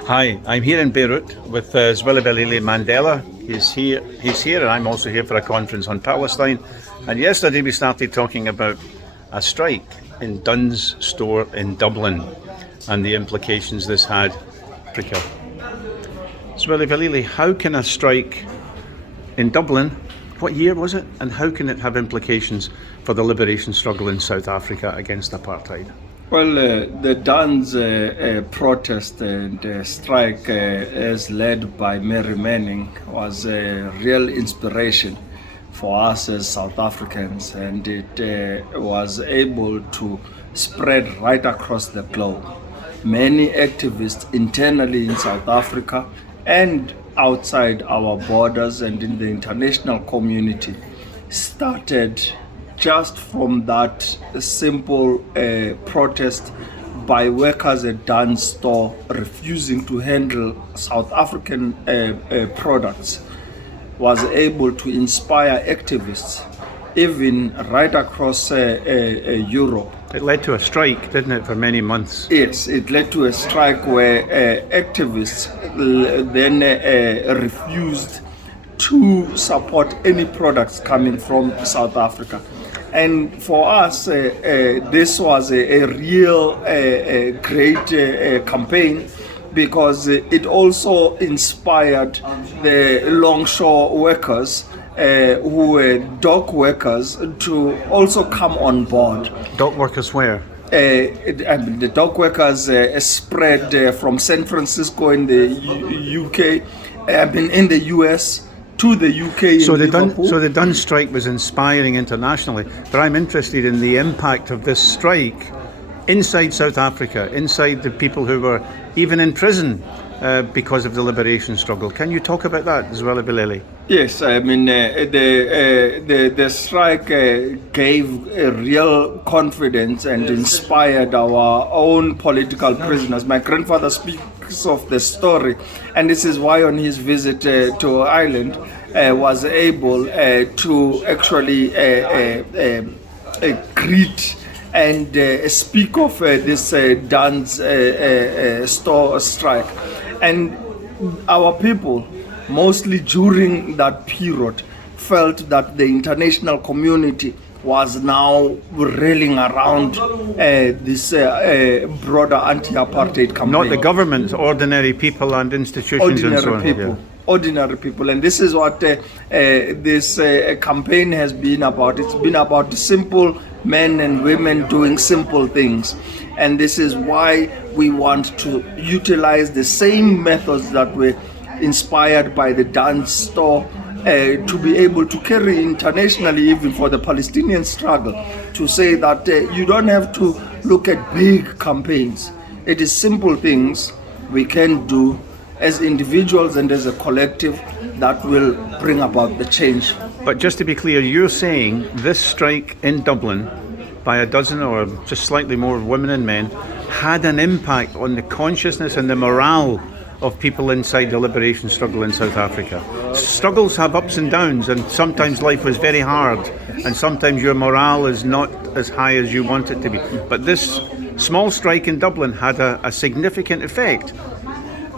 Hi, I'm here in Beirut with Zwelivelile Mandela. He's here, and I'm also here for a conference on Palestine. And yesterday we started talking about a strike in Dunn's store in Dublin and the implications this had. Africa. Zwelivelile, how can a strike in Dublin, what year was it, and how can it have implications for the liberation struggle in South Africa against apartheid? Well, the Dunn's protest and strike, as led by Mary Manning, was a real inspiration for us as South Africans, and it was able to spread right across the globe. Many activists internally in South Africa and outside our borders and in the international community started just from that simple protest by workers at Dunn's store refusing to handle South African products, was able to inspire activists even right across Europe. It led to a strike, didn't it, for many months? Yes, it led to a strike where activists then refused to support any products coming from South Africa. And for us, this was a real great campaign, because it also inspired the longshore workers who were dock workers to also come on board. Dock workers where? The dock workers spread from San Francisco in the UK, in the US, to the UK. So the Dunn strike was inspiring internationally, but I'm interested in the impact of this strike inside South Africa, inside the people who were even in prison because of the liberation struggle. Can you talk about that as well, Zwelivelile? Yes, I mean the strike gave a real confidence and inspired our own political prisoners. My grandfather speaks of the story, and this is why on his visit to Ireland was able to actually greet and speak of this Dunn's store strike. And our people, mostly during that period, felt that the international community was now rallying around this broader anti-apartheid campaign. Not the government, ordinary people and institutions and so on. Ordinary people, and this is what this campaign has been about. It's been about simple men and women doing simple things, and this is why we want to utilize the same methods that were inspired by the Dunn's store to be able to carry internationally, even for the Palestinian struggle, to say that you don't have to look at big campaigns. It is simple things we can do as individuals and as a collective that will bring about the change. But just to be clear, you're saying this strike in Dublin by a dozen or just slightly more women and men had an impact on the consciousness and the morale of people inside the liberation struggle in South Africa. Struggles have ups and downs, and sometimes life was very hard, and sometimes your morale is not as high as you want it to be. But this small strike in Dublin had a significant effect.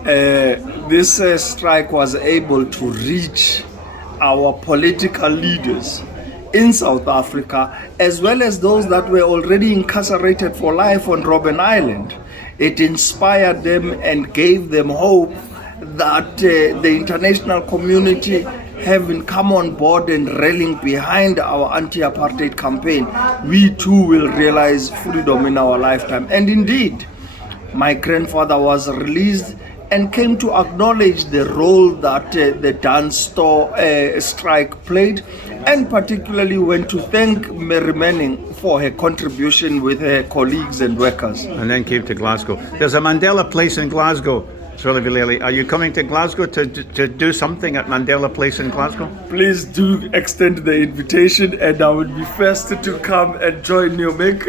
This strike was able to reach our political leaders in South Africa, as well as those that were already incarcerated for life on Robben Island. It inspired them and gave them hope that the international community, having come on board and rallying behind our anti-apartheid campaign, we too will realize freedom in our lifetime. And indeed, my grandfather was released and came to acknowledge the role that the Dunn's store strike played, and particularly went to thank Mary Manning for her contribution with her colleagues and workers. And then came to Glasgow. There's a Mandela Place in Glasgow. Zwelivelile, are you coming to Glasgow to do something at Mandela Place in Glasgow? Please do extend the invitation, and I would be first to come and join you, Mick,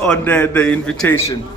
on the invitation.